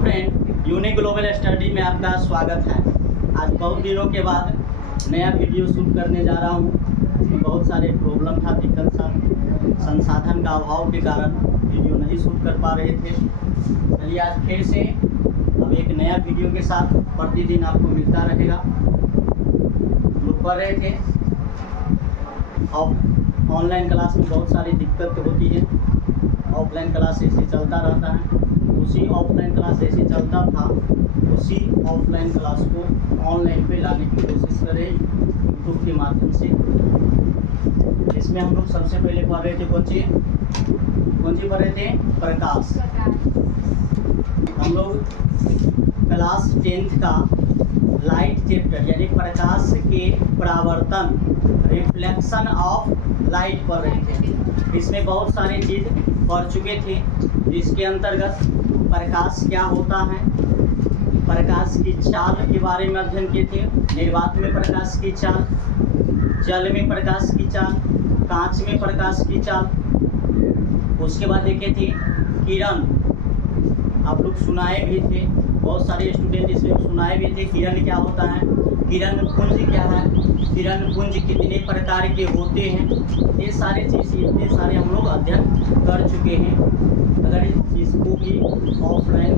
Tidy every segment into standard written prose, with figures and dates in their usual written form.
Friend, unique global study में आपका स्वागत है। आज बहुत दिनों के बाद नया वीडियो शूट करने जा रहा हूँ। इसमें बहुत सारे प्रॉब्लम था, दिक्कत था, संसाधन का अभाव के कारण वीडियो नहीं शूट कर पा रहे थे। चलिए आज फिर से अब एक नया वीडियो के साथ प्रतिदिन आपको मिलता रहेगा। लोग पढ़ रहे थे अब ऑनलाइन क्लास में बहुत सारी दिक्कत होती है, ऑफलाइन क्लास ऐसे चलता रहता है। उसी ऑफलाइन क्लास ऐसे चलता था, उसी ऑफलाइन क्लास को ऑनलाइन पे लाने की कोशिश करें यूट्यूब के माध्यम से। इसमें हम लोग सबसे पहले पढ़ रहे थे कौन सी पढ़ रहे थे? प्रकाश। हम लोग क्लास 10th का लाइट चैप्टर यानी प्रकाश के परावर्तन, रिफ्लेक्शन ऑफ लाइट पढ़ रहे थे। इसमें बहुत सारी चीज़ पढ़ चुके थे, जिसके अंतर्गत प्रकाश क्या होता है, प्रकाश की चाल के बारे में अध्ययन किए थे। निर्वात में प्रकाश की चाल, जल में प्रकाश की चाल, कांच में प्रकाश की चाल। उसके बाद देखे थे किरण। आप लोग सुनाए भी थे, बहुत सारे स्टूडेंट इसमें सुनाए भी थे किरण क्या होता है, किरण पुंज क्या है, किरण पुंज कितने प्रकार के होते हैं। ये सारे चीज़ इतने सारे हम लोग अध्ययन कर चुके हैं। अगर इस चीज़ को भी ऑफलाइन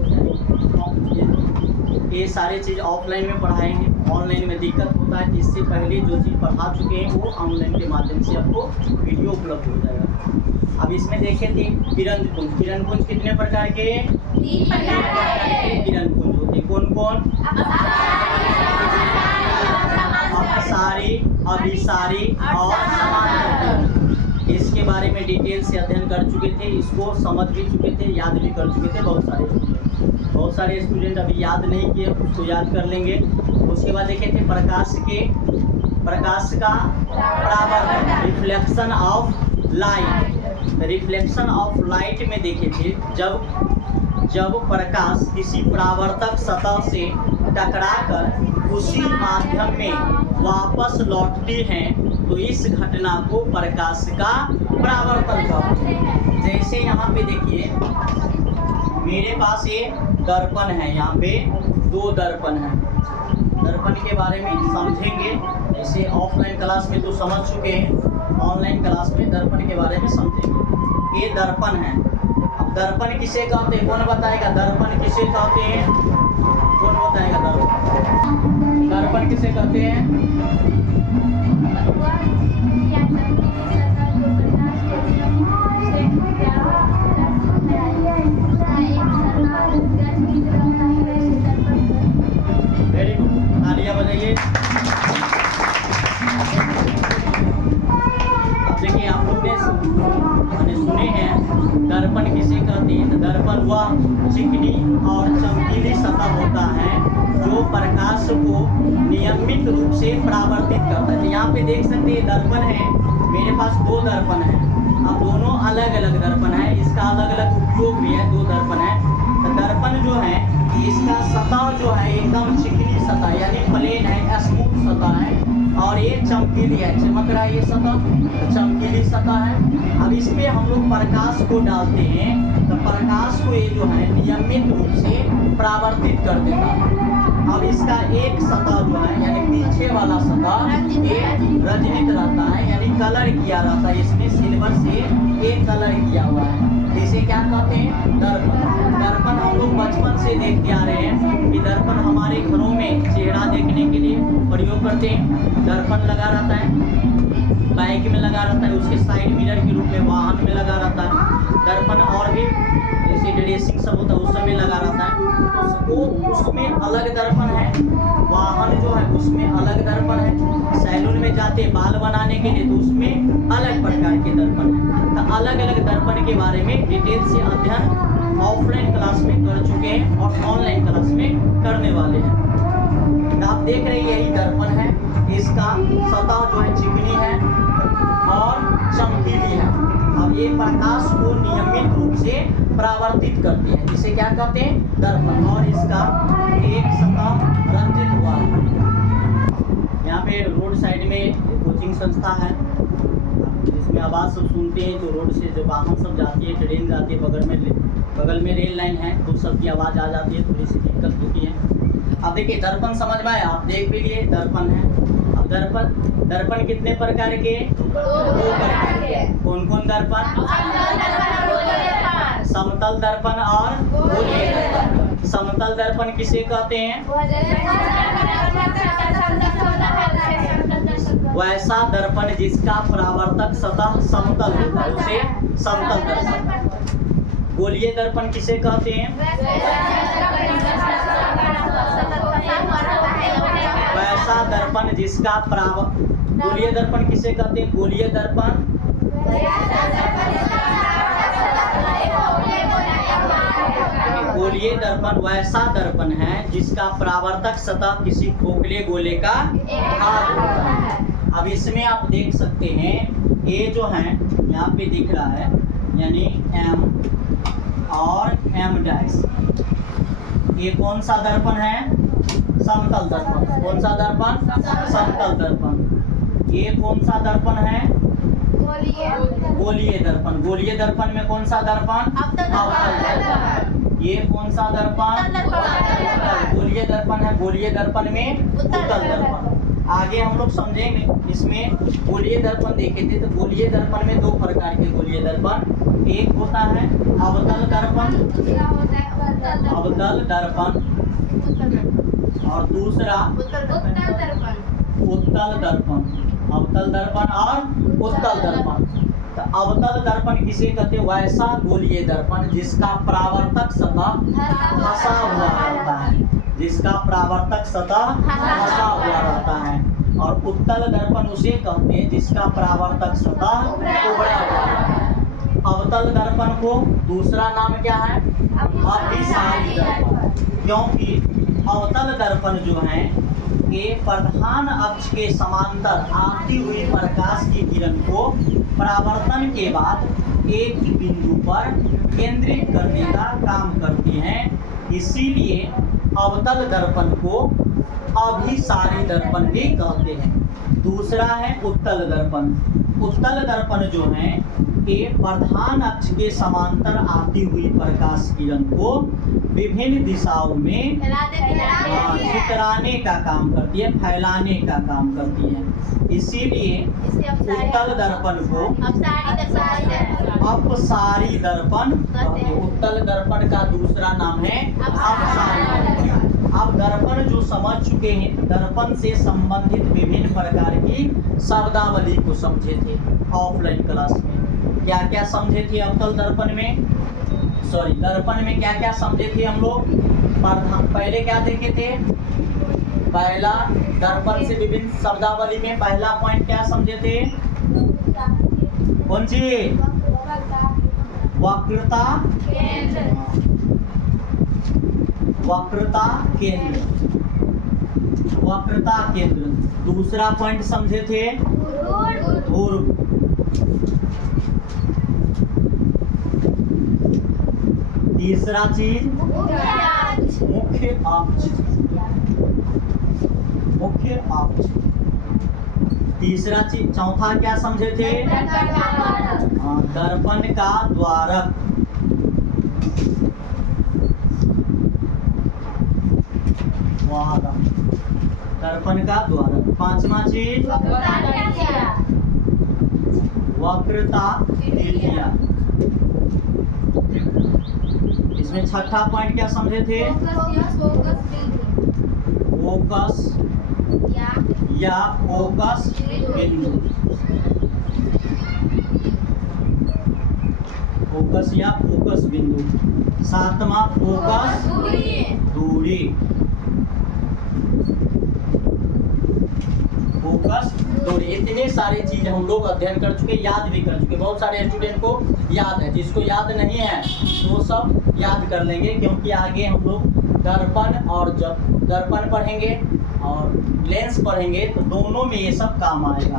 ये सारे चीज़ ऑफलाइन में पढ़ाए हैं, ऑनलाइन में दिक्कत होता है। इससे पहले जो चीज़ पढ़ा चुके हैं वो ऑनलाइन के माध्यम से आपको वीडियो उपलब्ध हो जाएगा। अब इसमें देखे थे किरण पुंज। किरण पुंज कितने प्रकार के? 3 प्रकार के किरण पुंज होते कौन कौन? अपसारी, अभिसारी और समानांतर। इसके बारे में डिटेल से अध्ययन कर चुके थे, इसको समझ भी चुके थे, याद भी कर चुके थे। बहुत सारे स्टूडेंट अभी याद नहीं किए, उसको याद कर लेंगे। उसके बाद देखे थे प्रकाश का परावर्तन, reflection of light. Reflection of light में देखे थे जब प्रकाश किसी परावर्तक सतह से टकराकर उसी माध्यम में वापस लौटती हैं तो इस घटना को प्रकाश का परावर्तन कहते हैं। जैसे यहाँ पे देखिए मेरे पास ये दर्पण है, यहाँ पे 2 दर्पण हैं। दर्पण के बारे में समझेंगे। जैसे ऑफलाइन क्लास में तो समझ चुके हैं, ऑनलाइन क्लास में दर्पण के बारे में समझेंगे। ये दर्पण है। अब दर्पण किसे कहते हैं, कौन बताएगा? दर्पण किसे कहते हैं, कौन बताएगा? दर्पण किसे कहते हैं? वेरी गुड, तालियां बजाइए। अब देखिए आप लोग ने सुने हैं दर्पण किसे कहते हैं। तो दर्पण वह चिकनी और चमकीली सतह होता है जो प्रकाश को नियमित रूप से परावर्तित करता है। यहाँ पे देख सकते हैं दर्पण है, मेरे पास 2 दर्पण है। अब दोनों अलग अलग दर्पण है, इसका अलग अलग उपयोग भी है। 2 दर्पण है। तो दर्पण जो है इसका सतह जो है एकदम चिकनी सतह यानी प्लेन है, स्मूथ सतह है, और ये चमकीली है, चमक रहा है ये सतह, चमकीली सतह है। अब इसमें हम लोग प्रकाश को डालते हैं तो प्रकाश को ये जो है नियमित रूप से परावर्तित कर देता है। अब इसका एक सतह जो है यानी पीछे वाला सतह ये रजनित रहता है, यानी कलर किया रहता है, इसमें सिल्वर से एक कलर किया हुआ है। इसे क्या कहते हैं? दर्पण। दर्पण हम लोग बचपन से देखते आ रहे हैं कि दर्पण हमारे घरों में चेहरा देखने के लिए प्रयोग करते हैं। दर्पण लगा रहता है, बाइक में लगा रहता है, उसके साइड मिरर के रूप में वाहन में लगा रहता है दर्पण, और भी जैसे ड्रेसिंग सब होता है उस समय लगा रहता है। उसमें अलग दर्पण है, वाहन जो है उसमें अलग दर्पण है, सैलून में जाते बाल बनाने के लिए तो उसमें अलग प्रकार के दर्पण है। तो अलग अलग दर्पण के बारे में डिटेल से अध्ययन ऑफलाइन क्लास में कर चुके हैं और ऑनलाइन क्लास में करने वाले हैं। आप देख रहे हैं यही दर्पण है, इसका सतह जो है चिकनी है और चमकीली है। अब ये प्रकाश को नियमित रूप से परावर्तित करती है, जिसे क्या कहते हैं? दर्पण। और इसका एक सतह रंजित हुआ है। यहाँ पे रोड साइड में कोचिंग संस्था है, इसमें में आवाज़ सब सुनते हैं, तो रोड से जो वाहन सब जाती है, ट्रेन जाती है, बगल में रेल लाइन है, तो सबकी आवाज़ आ जाती है, थोड़ी सी दिक्कत होती है। अब देखिए दर्पण समझ में आया, आप देख भी लिए दर्पण है। अब दर्पण कितने प्रकार के? 2 प्रकार के। कौन कौन दर्पण? समतल दर्पण और गोलीय दर्पण। समतल दर्पण किसे कहते हैं? वैसा दर्पण जिसका परावर्तक सतह समतल होता है उसे समतल दर्पण। गोलीय दर्पण किसे कहते हैं? वैसा दर्पण जिसका गोलीय दर्पण किसे कहते हैं? गोलीय दर्पण गोलीय दर्पण वैसा दर्पण है जिसका परावर्तक सतह किसी खोखले गोले का भाग होता है। अब इसमें आप देख सकते हैं ये जो है यहाँ पे दिख रहा है, यानी M और M'। ये कौन सा दर्पण है? समतल दर्पण। कौन सा दर्पण? समतल दर्पण। ये कौन सा दर्पण है? गोलीय दर्पण। गोलीय दर्पण में कौन सा दर्पण? अवतल दर्पण। ये कौन सा दर्पण? गोलीय दर्पण है। गोलीय दर्पण में उत्तल दर्पण। आगे हम लोग समझेंगे। इसमें गोलीय दर्पण देखे थे, तो गोलीय दर्पण में 2 प्रकार के गोलीय दर्पण। एक होता है अवतल दर्पण, अवतल दर्पण, और दूसरा उत्तल दर्पण। अवतल दर्पण और उत्तल दर्पण। तो अवतल दर्पण किसे कहते हैं? वैसा गोलीय दर्पण जिसका परावर्तक सतह फंसा हुआ रहता है, जिसका परावर्तक सतह फंसा हुआ रहता है। और उत्तल दर्पण उसे कहते हैं जिसका परावर्तक सतह उभड़ा हुआ रहता है। अवतल दर्पण को दूसरा नाम क्या है? अभिसारी दर्पण। क्योंकि अवतल दर्पण जो है ये प्रधान अक्ष के समांतर आती हुई प्रकाश की किरण को परावर्तन के बाद एक ही बिंदु पर केंद्रित करने का काम करती हैं। इसीलिए अवतल दर्पण को अभिसारी दर्पण भी कहते हैं। दूसरा है उत्तल दर्पण। उत्तल दर्पण जो है ये प्रधान अक्ष के समांतर आती हुई प्रकाश किरण को विभिन्न दिशाओं में छितराने का काम करती है, फैलाने का काम करती है। इसीलिए उत्तल दर्पण को अपसारी दर्पण कहते हैं। उत्तल दर्पण का दूसरा नाम है अपसारी दर्पण। अब दर्पण जो समझ चुके हैं, दर्पण से संबंधित विभिन्न प्रकार की शब्दावली को समझे थे ऑफलाइन क्लास में। क्या क्या समझे थे अवतल दर्पण में? दर्पण में क्या क्या समझे थे हम लोग? पहले क्या देखे थे? पहला दर्पण से विभिन्न शब्दावली में पहला पॉइंट क्या समझे थे? कौन सी? वक्रता वक्रता केंद्र। वक्रता केंद्र। दूसरा पॉइंट समझे थे? ध्रुव। तीसरा चीज मुख्य अक्ष। मुख्य अक्ष। तीसरा चीज। चौथा क्या समझे थे? दर्पण का द्वारक। दर्पण का द्वारक। पांचवा चीज वक्रता त्रिज्या। इसमें छठा पॉइंट क्या समझे थे? फोकस या फोकस बिंदु। फोकस या फोकस बिंदु। सातवां फोकस दूरी। फोकस दूरी। इतने सारे चीज हम लोग अध्ययन कर चुके, याद भी कर चुके। बहुत सारे स्टूडेंट को याद है, जिसको याद नहीं है वो सब याद कर लेंगे, क्योंकि आगे हम लोग दर्पण और जब दर्पण पढ़ेंगे और लेंस पढ़ेंगे तो दोनों में ये सब काम आएगा।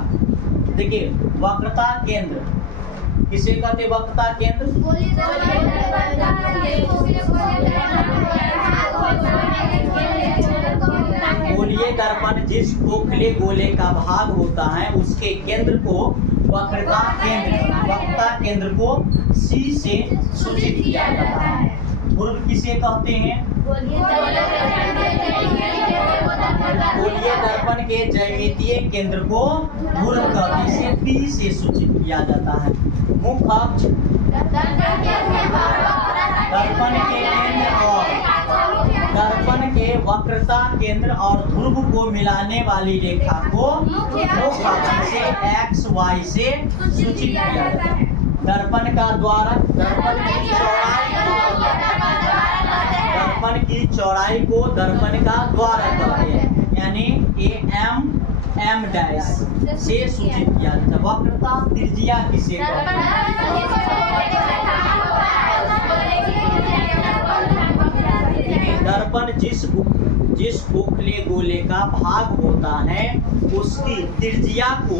देखिए वक्रता केंद्र किसे कहते? वक्रता केंद्र गोलीय गोलीय दर्पण जिस खोखले गोले का भाग होता है उसके केंद्र को वक्रता केंद्र को C से सूचित किया जाता है। ध्रुव किसे कहते हैं? गोलीय दर्पण के ज्यामितीय केंद्र को ध्रुव कहते हैं। इसे P से सूचित किया जाता है। मुख्य अक्ष दर्पण के वक्रता केंद्र और ध्रुव को मिलाने वाली रेखा को मुख्य अक्ष से x y से सूचित किया जाता है। दर्पण का द्वारक दर्पण की चौड़ाई को दर्पण का द्वारक कहते हैं, यानी m डैश से सूचित किया जाता है। वक्रता त्रिज्या किसे कहते हैं? दर्पण जिस खोखले गोले का भाग होता है उसकी त्रिज्या को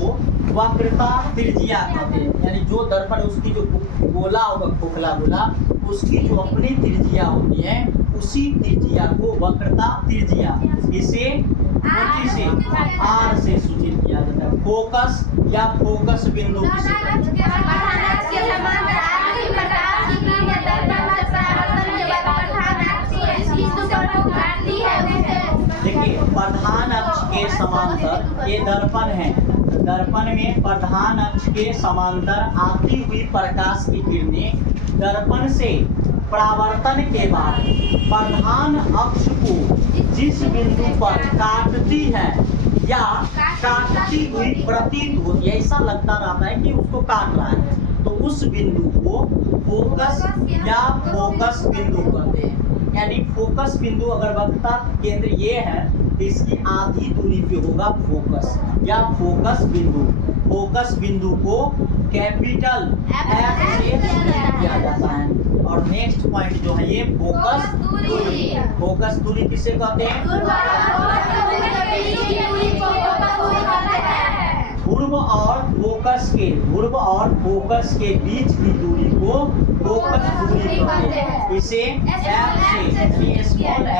वक्रता त्रिज्या कहते हैं, यानी जो दर्पण उसकी जो गोला होगा खोखला गोला उसकी जो अपनी त्रिज्या होती है उसी त्रिज्या को वक्रता त्रिज्या इसे R से सूचित किया जाता है। फोकस या फोकस बिंदु किसे कहते हैं? देखिए प्रधान अक्ष के समांतर ये दर्पण है। दर्पण में प्रधान अक्ष के समांतर आती हुई प्रकाश की किरणें दर्पण से परावर्तन के बाद प्रधान अक्ष को जिस बिंदु पर काटती है या काटती हुई प्रतीत होती है, ऐसा लगता रहता है कि उसको काट रहा है, तो उस बिंदु को फोकस या फोकस बिंदु कहते हैं। यानी फोकस बिंदु अगर वक्रता केंद्र ये है तो इसकी आधी दूरी पे होगा फोकस या फोकस बिंदु। फोकस बिंदु को कैपिटल F से सूचित किया जाता है। और नेक्स्ट पॉइंट जो है ये फोकस दूरी। फोकस दूरी किसे कहते हैं? ध्रुव और फोकस के बीच की दूरी को फोकस दूरी कहते हैं। इसे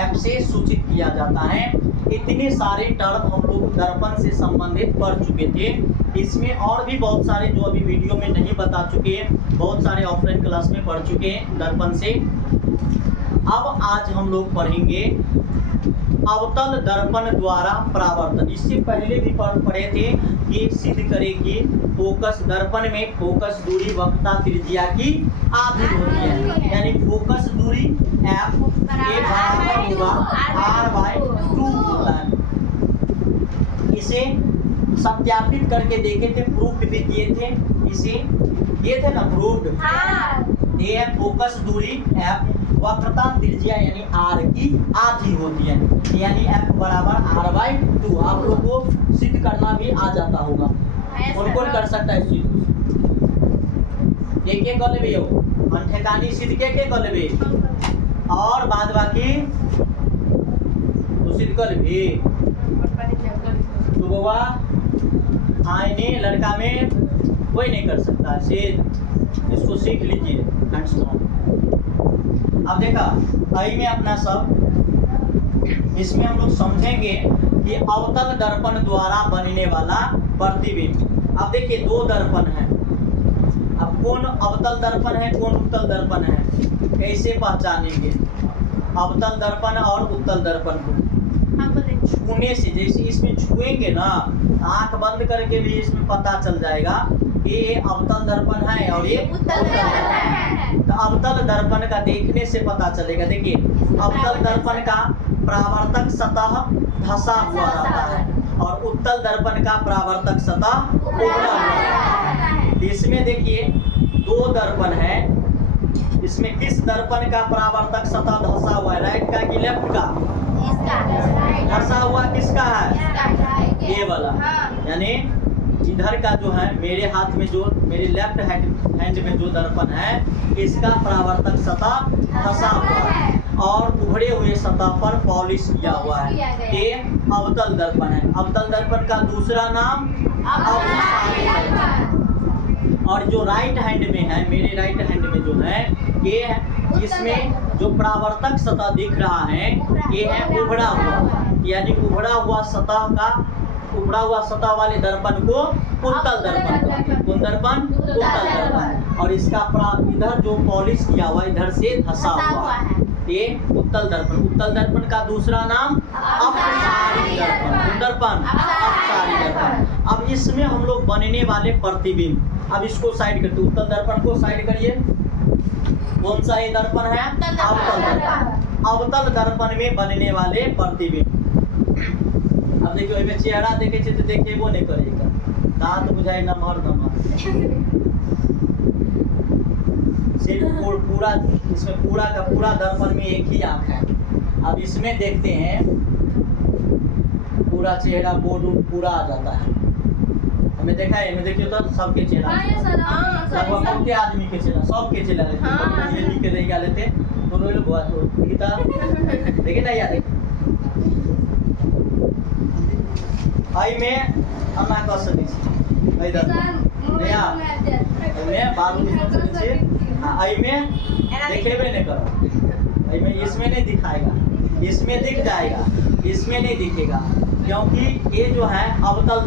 F से सूचित किया जाता है। इतने सारे टर्म हम लोग दर्पण से संबंधित पढ़ चुके थे। इसमें और भी बहुत सारे जो अभी वीडियो में नहीं बता चुके हैं, बहुत सारे ऑफलाइन क्लास में पढ़ चुके हैं दर्पण से। अब आज हम लोग पढ़ेंगे अवतल दर्पण द्वारा परावर्तन। इससे पहले भी पढ़े थे कि सिद्ध करें कि फोकस दर्पण में फोकस दूरी वक्रता त्रिज्या की आधी होती है, यानी फोकस दूरी F के बराबर होगा R/2 होता है। इसे सत्यापित करके देखे थे, प्रूफ भी किए थे। इसे ये थे ना प्रूफ। ये है फोकस दूरी F वक्रता त्रिज्या यानी R की आधी होती है, यानी F बराबर R/2। आप लोग को सिद्ध करना भी आ जाता होगा। कौन कौन कर सकता है सिद्ध? के कर लेबे हो ठेकानी सिद्ध के कर लेबे और बाद बाकी तो सिद्ध कर लेबे। तो बाबा आईने लड़का में कोई नहीं कर सकता सिद्ध, इसको सीख लीजिए। अब देखा आई में अपना सब, इसमें हम लोग समझेंगे कि अवतल दर्पण द्वारा बनने वाला प्रतिबिंब। अब देखिए दो दर्पण है, अब कौन अवतल दर्पण है कौन उत्तल दर्पण है, कैसे पहचानेंगे अवतल दर्पण और उत्तल दर्पण को? छूने से, जैसे इसमें छुएंगे ना, आंख बंद करके भी इसमें पता चल जाएगा ये अवतल दर्पण है और ये उत्तल दर्पण है। तो अवतल दर्पण का देखने से पता चलेगा। देखिए अवतल दर्पण का परावर्तक सतह धंसा हुआ रहता है और उत्तल दर्पण का परावर्तक सतह उभरा हुआ रहता है। इसमें देखिए दो दर्पण है, इसमें किस दर्पण का परावर्तक सतह धंसा हुआ है? राइट का कि लेफ्ट का? धंसा हुआ किसका है? ये वाला। यानी इधर का जो है मेरे हाथ में जो मेरे लेफ्ट हैंड में जो दर्पण है इसका परावर्तक सतह धंसा हुआ है और उभरे हुए सतह पर पॉलिश किया हुआ है। ये अवतल दर्पण है। अवतल दर्पण का दूसरा नाम अवसारी दर्पण। और जो राइट हैंड में है, मेरे राइट हैंड में जो है ये इसमें जो परावर्तक सतह दिख रहा है ये है उभड़ा हुआ, यानी उभड़ा हुआ सतह वाले दर्पण को उत्तल दर्पण, कौन दर्पण? उत्तल दर्पण। और इसका इधर जो पॉलिश किया हुआ इधर से धसा हुआ है, ये उत्तल दर्पण। उत्तल दर्पण का दूसरा नाम अपसारी दर्पण, दर्पण अपसारी दर्पण। अब इसमें हम लोग बनने वाले प्रतिबिंब, अब इसको साइड करते, उत्तल दर्पण को साइड करिए। कौन सा ये दर्पण है? अवतल दर्पण। अवतल दर्पण में बनने वाले प्रतिबिंब। अब देखियो एमे चेहरा देखे छे तो देखेबो नहीं करेगा, दांत बुझाई नमहर सिर्फ पूरा, इसमें पूरा का पूरा दर्पण में एक ही आँख है। अब इसमें देखते हैं पूरा चेहरा बोर्ड पूरा आ जाता है। हमें देखा है, हमें देखियो तो सबके चेहरा, लगभग बहुते आदमी के चेहरा, सबके चेहरा ये लिख के देगा लेते तो लोग हुआ तो गीता देखे ना याद आई में अन्ना कर सके छी इधर नया में बाबू समझ छे आई में देखेबे नहीं करो, आई में इसमें नहीं दिखाएगा, इसमें दिख जाएगा, इसमें नहीं दिखेगा, क्योंकि ये जो है अवतल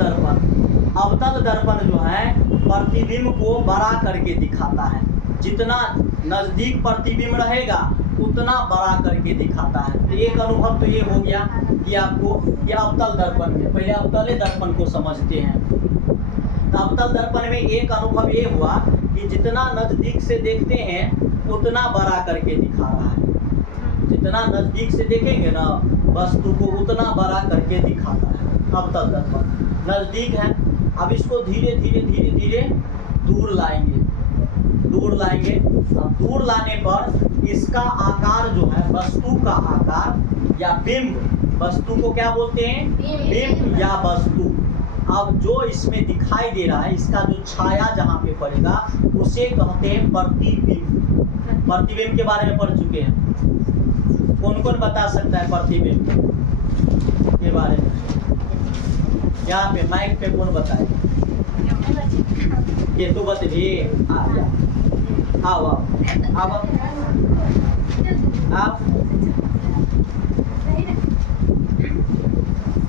दर्पण जो है प्रतिबिंब को बड़ा करके दिखाता है। जितना नजदीक प्रतिबिंब रहेगा उतना बड़ा करके दिखाता है। तो एक अनुभव तो ये हो गया कि आपको ये अवतल दर्पण में, पहले अवतल दर्पण को समझते हैं। तो अवतल दर्पण में एक अनुभव ये हुआ कि जितना नजदीक से देखते हैं उतना बड़ा करके दिखा रहा है। जितना नजदीक से देखेंगे ना वस्तु को उतना बड़ा करके दिखाता है अवतल दर्पण। नजदीक है, अब इसको धीरे धीरे दूर लाएंगे। अब दूर लाने पर इसका आकार जो है, वस्तु का आकार या बिंब, वस्तु को क्या बोलते हैं? बिंब या वस्तु। अब जो इसमें दिखाई दे रहा है, इसका जो छाया जहाँ पे पड़ेगा उसे कहते हैं प्रतिबिंब। प्रतिबिंब के बारे में पढ़ चुके हैं, कौन कौन बता सकता है प्रतिबिंब के बारे में? यहाँ पे माइक पे कौन बताए? ये तो बतभी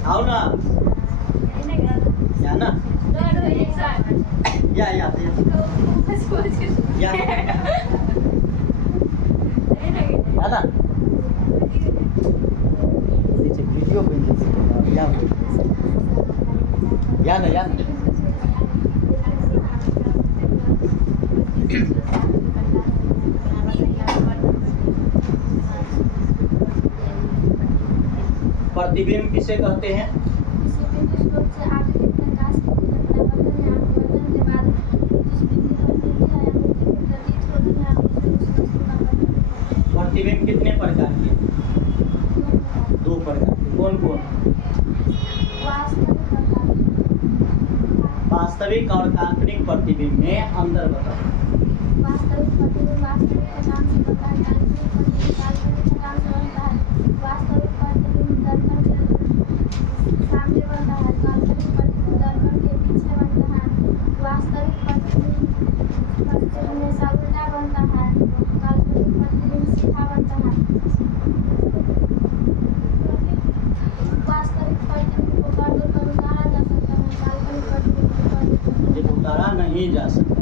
आओ ना या ना या ना वीडियो या ना प्रतिबिंब किसे कहते हैं? प्रतिबिंब कितने प्रकार के? 2 प्रकार के। कौन कौन? वास्तविक और काल्पनिक प्रतिबिंब में अंतर बताओ। वास्तविक प्रतिबिंब वास्तविक प्रकाश से बनता है, काल्पनिक प्रकाश से बनता है। वास्तविक प्रतिबिंब दर्पण के सामने बनता है, काल्पनिक प्रतिबिंब दर्पण के पीछे बनता है। वास्तविक प्रतिबिंब हमेशा उल्टा बनता है, काल्पनिक प्रतिबिंब सीधा बनता है। वास्तविक प्रतिबिंब को पर्दों पर उतारा जा सकता है, काल्पनिक प्रतिबिंब को पर्दों पर उतारा नहीं जा सकता।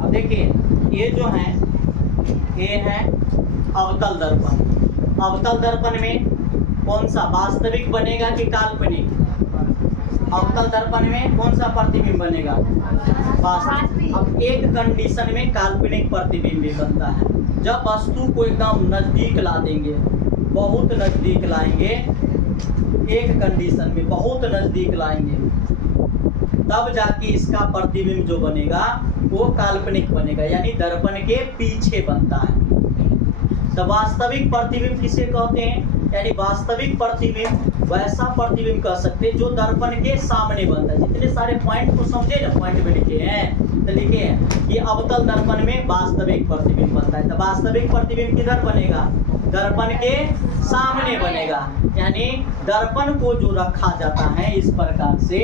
अब देखिए ये जो है ये है अवतल दर्पण। अवतल दर्पण में कौन सा वास्तविक बनेगा कि काल्पनिक? अवतल दर्पण में कौन सा प्रतिबिंब बनेगा? वास्तविक। अब एक कंडीशन में काल्पनिक प्रतिबिंब भी बनता है, जब वस्तु को एकदम नजदीक ला देंगे, बहुत नजदीक लाएंगे, एक कंडीशन में बहुत नजदीक लाएंगे, तब जाके इसका प्रतिबिंब जो बनेगा वो काल्पनिक बनेगा, यानी दर्पण के पीछे बनता है। तो वास्तविक प्रतिबिंब किसे कहते हैं? यानी वास्तविक प्रतिबिंब वैसा प्रतिबिंब कह सकते हैं जो दर्पण के सामने बनता है। जितने सारे पॉइंट को समझे ना, पॉइंट में लिखे हैं तो लिखे हैं कि अवतल दर्पण में वास्तविक प्रतिबिंब बनता है। तो वास्तविक प्रतिबिंब किधर बनेगा? दर्पण के सामने बनेगा, यानी दर्पण को जो रखा जाता है इस प्रकार से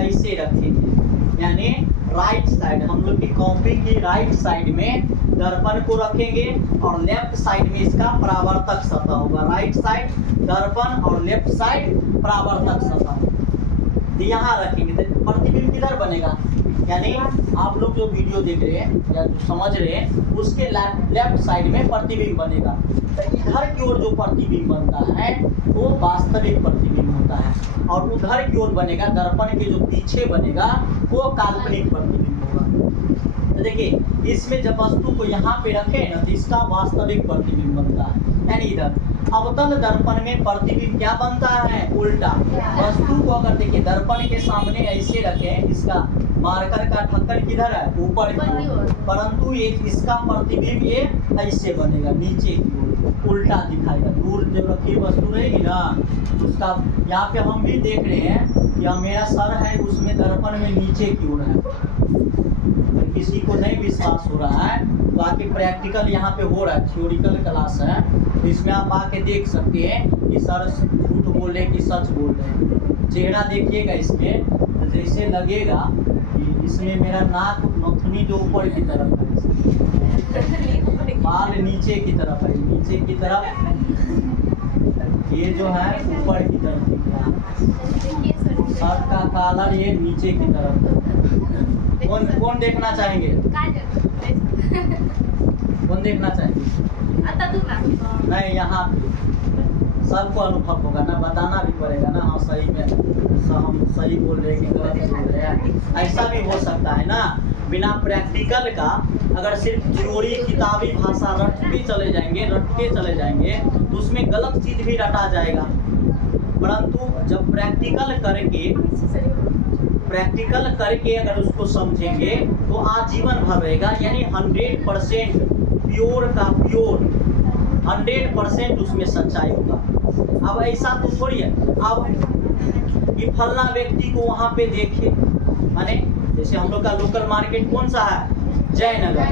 ऐसे रखेंगे, यानी राइट साइड, हम लोग की कॉपी की राइट साइड में दर्पण को रखेंगे और लेफ्ट साइड में इसका परावर्तक सतह होगा। राइट साइड दर्पण और लेफ्ट साइड परावर्तक सतह यहाँ रखेंगे तो प्रतिबिंब किधर बनेगा, यानी आप लोग जो वीडियो देख रहे हैं या जो समझ रहे हैं उसके लेफ्ट साइड में प्रतिबिंब बनेगा। तो इधर की ओर जो प्रतिबिंब बनता है वो वास्तविक प्रतिबिंब होता है और उधर की ओर बनेगा दर्पण के जो पीछे बनेगा वो काल्पनिक प्रतिबिंब होगा। तो देखिए इसमें जब वस्तु को यहाँ पे रखें ना तो इसका वास्तविक प्रतिबिंब बनता है, यानी इधर अवतल दर्पण में प्रतिबिंब क्या बनता है, उल्टा। वस्तु को अगर देखिए दर्पण के सामने ऐसे रखें, इसका मार्कर का ढक्कन किधर है, ऊपर की ओर, परंतु ये इसका प्रतिबिंब ये ऐसे बनेगा, नीचे की ओर उल्टा दिखाएगा। दूर जो रखी वस्तु रहेगी ना उसका, यहाँ पे हम भी देख रहे हैं या मेरा सर है उसमें दर्पण में नीचे की ओर है। किसी को नहीं विश्वास हो रहा है तो आके प्रैक्टिकल यहाँ पे हो रहा है, थ्योरिकल क्लास है, तो इसमें आप आके देख सकते हैं कि सर झूठ बोल रहे कि सच बोल रहे हैं। चेहरा देखिएगा इसमें तो जैसे लगेगा कि इसमें मेरा नाक नथुनी जो ऊपर की तरफ है, बाल नीचे की तरफ है, नीचे की तरफ ये जो है ऊपर की तरफ दिख रहा है, शर्ट का कॉलर ये नीचे की तरफ है। कौन देखना चाहेंगे, कौन देखना चाहेंगे? नहीं, यहाँ सबको अनुभव होगा ना, बताना भी पड़ेगा ना, हाँ सही में हम सही बोल रहे हैं कि गलत बोल रहे हैं। ऐसा भी हो सकता है ना, बिना प्रैक्टिकल का अगर सिर्फ थ्योरी किताबी भाषा रटते चले जाएंगे तो उसमें गलत चीज भी रटा जाएगा। परंतु जब प्रैक्टिकल करके अगर उसको समझेंगे तो आजीवन भर रहेगा, यानी 100% प्योर का प्योर, 100% उसमें सच्चाई होगा। अब ऐसा तो थोड़ी है अब कि फलना व्यक्ति को वहाँ पे देखे, माने जैसे हम लोग का लोकल मार्केट कौन सा है, जयनगर,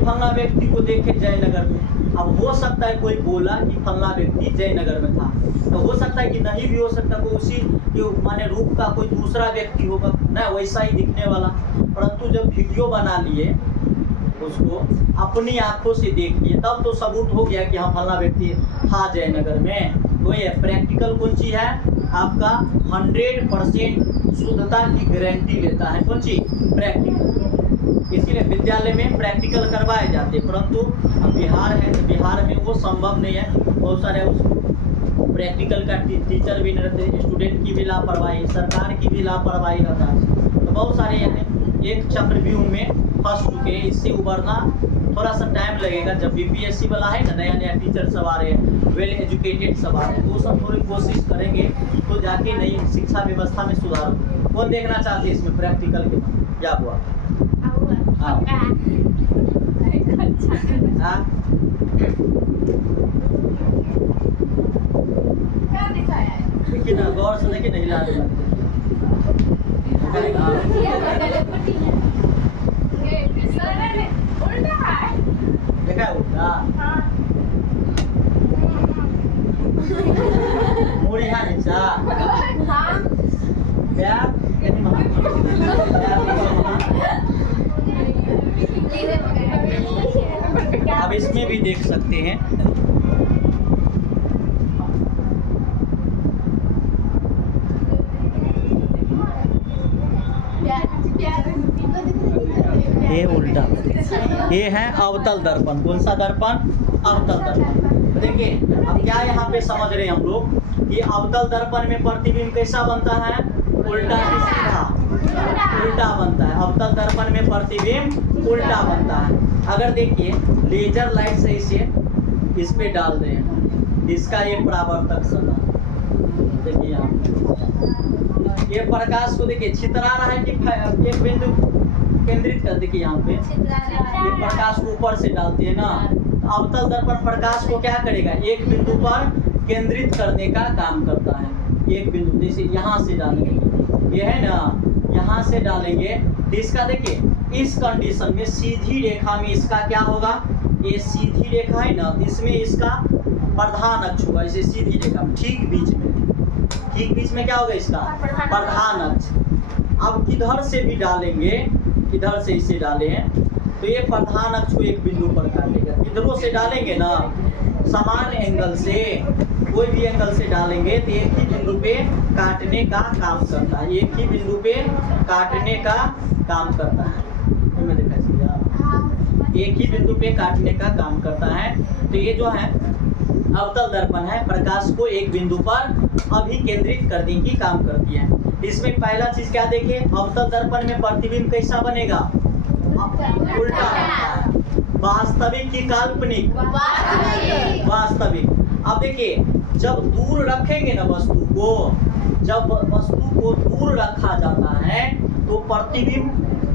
फलना व्यक्ति को देखे जयनगर में। अब हो सकता है कोई बोला कि फलना व्यक्ति जयनगर में था, तो हो सकता है कि नहीं भी हो सकता, कोई उसी माने रूप का कोई दूसरा व्यक्ति होगा ना वैसा ही दिखने वाला। परंतु जब वीडियो बना लिए उसको अपनी आंखों से देख लिए तब तो सबूत हो गया कि हाँ फलना व्यक्ति था जयनगर में। तो ये प्रैक्टिकल कौन चीज है, आपका 100% शुद्धता की गारंटी लेता है, कौन चीज, प्रैक्टिकल। इसीलिए विद्यालय में प्रैक्टिकल करवाए जाते हैं, परंतु अब बिहार है तो बिहार में वो संभव नहीं है। बहुत सारे उस प्रैक्टिकल का टीचर भी नहीं रहते, स्टूडेंट की भी लापरवाही, सरकार की भी लापरवाही रहता है। तो बहुत सारे एक चक्रव्यूह में फंस चुके हैं। इससे उबरना थोड़ा सा टाइम लगेगा। जब बीपीएससी वाला है ना, नया नया टीचर सब आ रहे हैं, वेल एजुकेटेड सब आ रहे हैं, वो सब थोड़ी कोशिश करेंगे तो जाके नई शिक्षा व्यवस्था में सुधार हो। कौन देखना चाहते हैं इसमें प्रैक्टिकल के क्या हुआ? देखिए ना, गौर से देखिए, नहीं ला देखा उल्टा मुड़ी है नीचा अब इसमें भी देख सकते हैं। ये उल्टा, ये है अवतल दर्पण। कौन सा दर्पण? अवतल दर्पण। देखिए अब क्या यहाँ पे समझ रहे हैं हम लोग कि अवतल दर्पण में प्रतिबिंब कैसा बनता है, उल्टा की सीधा, उल्टा बनता है। अवतल दर्पण में प्रतिबिंब उल्टा बनता है। अगर देखिए लेजर लाइट से इसे इस पे डाल रहे हैं, इसका ये परावर्तक सतह, देखिए यहाँ ये प्रकाश को देखिए छितरा रहा है कि एक बिंदु केंद्रित कर, देखिए यहाँ पे ये प्रकाश को ऊपर से डालते हैं ना, अवतल दर्पण प्रकाश को क्या करेगा, एक बिंदु पर केंद्रित करने का काम करता है। एक बिंदु जैसे यहाँ से डालेंगे, ये है ना, यहाँ से डालेंगे तो इसका देखिए इस कंडीशन में सीधी रेखा में इसका क्या होगा, ये सीधी रेखा है ना, इसमें इसका प्रधान अक्ष होगा, इसे सीधी रेखा में ठीक बीच में क्या होगा, इसका प्रधान अक्ष। अब किधर से भी डालेंगे, इधर से इसे डाले हैं तो ये प्रधान अक्ष को एक बिंदु पर काटेगा। इधरों से डालेंगे ना समान एंगल से, कोई भी एंगल से डालेंगे तो एक ही बिंदु पे काटने का काम करता है, एक ही बिंदु पे काटने का काम करता है। मैं देखा एक ही बिंदु पे काटने का काम करता है। तो ये जो है अवतल दर्पण है, प्रकाश को एक बिंदु पर अभिकेंद्रित करने की काम करती है। इसमें पहला चीज क्या देखिए, अवतल दर्पण में प्रतिबिंब कैसा बनेगा, उल्टा बनता है। वास्तविक की काल्पनिक, वास्तविक। अब देखिए जब दूर रखेंगे ना वस्तु को, जब वस्तु को दूर रखा जाता है तो प्रतिबिंब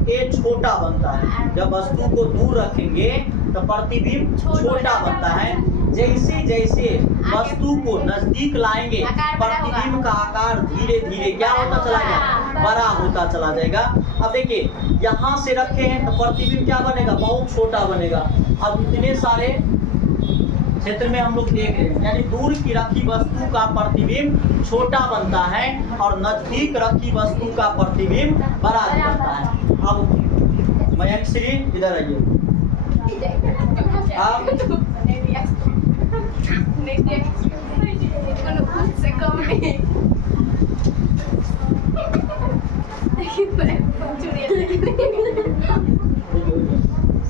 ये छोटा बनता है। जब वस्तु को दूर रखेंगे तो प्रतिबिंब छोटा बनता है। जैसे जैसे वस्तु को नजदीक लाएंगे प्रतिबिंब का आकार धीरे धीरे क्या होता चला जाएगा, बड़ा होता चला जाएगा। अब देखिए यहाँ से रखे हैं तो प्रतिबिंब क्या बनेगा, बहुत छोटा बनेगा। अब इतने सारे क्षेत्र में हम लोग देख रहे हैं, यानी दूर की रखी वस्तु का प्रतिबिंब छोटा बनता है और नजदीक रखी वस्तु का प्रतिबिंब बड़ा बनता है। अब मयंक श्री इधर आइए। अब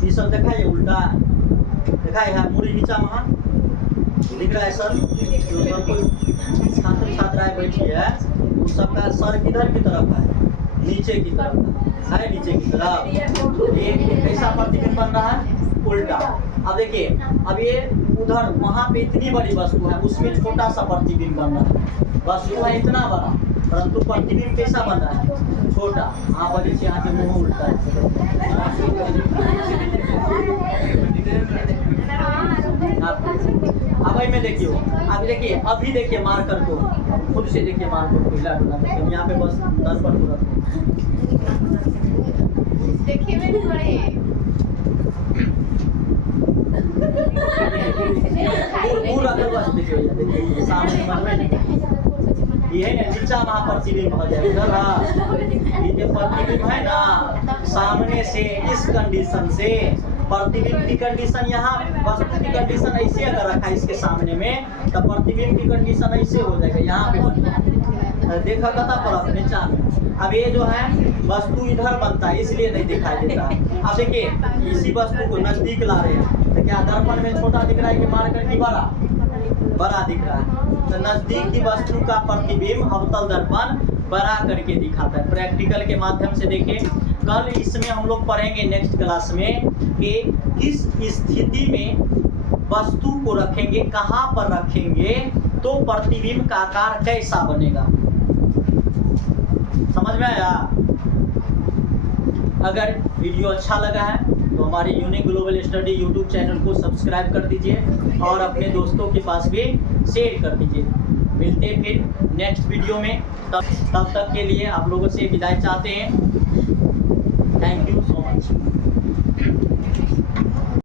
ये सब देखा है, उल्टा देखा है, मुड़ी नीचा वहाँ दिख रहा है सर। जो सब कोई छात्र छात्राएं बैठी है उन सबका सर किधर की तरफ है, नीचे की तरफ है, नीचे की तरफ। ये कैसा प्रतिबिंब बन रहा है, उल्टा। अब देखिए अब ये उधर वहाँ पे इतनी बड़ी वस्तु है, उसमें छोटा सा प्रतिबिंब बन रहा है। वस्तु है इतना बड़ा परंतु प्रतिबिंब कैसा बन रहा है, छोटा। हाँ बड़ी से यहाँ के मुँह उल्टा है। अब में देखिए, अब देखिए अभी देखिए मार्कर को, खुद से देखिए मार्कर को हिला डुला करके यहाँ पे बस दर्पण को देखिए मेरे बड़े पूरा बस देखिए सामने ये है ना नीचा वहाँ प्रतिबिंब हो जाएगा ना। ये जो प्रतिबिंब है ना सामने से इस कंडीशन से, प्रतिबिंब की कंडीशन यहाँ, वस्तु की कंडीशन ऐसे अगर रखा है इसके सामने में तो प्रतिबिंब की कंडीशन ऐसे हो जाएगा, यहाँ पे देखा कथा पर नीचा में। अब ये जो है वस्तु इधर बनता है इसलिए नहीं दिखाई देता है। अब देखिए इसी वस्तु को नजदीक ला रहे हैं तो क्या दर्पण में छोटा दिख रहा है कि मार्कर की बड़ा, बड़ा दिख रहा है। तो नजदीक की वस्तु का प्रतिबिंब अवतल दर्पण बड़ा करके दिखाता है। प्रैक्टिकल के माध्यम से देखिए, कल इसमें हम लोग पढ़ेंगे नेक्स्ट क्लास में कि किस स्थिति में वस्तु को रखेंगे, कहाँ पर रखेंगे तो प्रतिबिंब का आकार कैसा बनेगा। समझ में आया। अगर वीडियो अच्छा लगा है तो हमारे unique global study YouTube channel को सब्सक्राइब कर दीजिए और अपने दोस्तों के पास भी शेयर कर दीजिए। मिलते हैं फिर नेक्स्ट वीडियो में, तब तक के लिए आप लोगों से विदाई चाहते हैं। Thank you so much.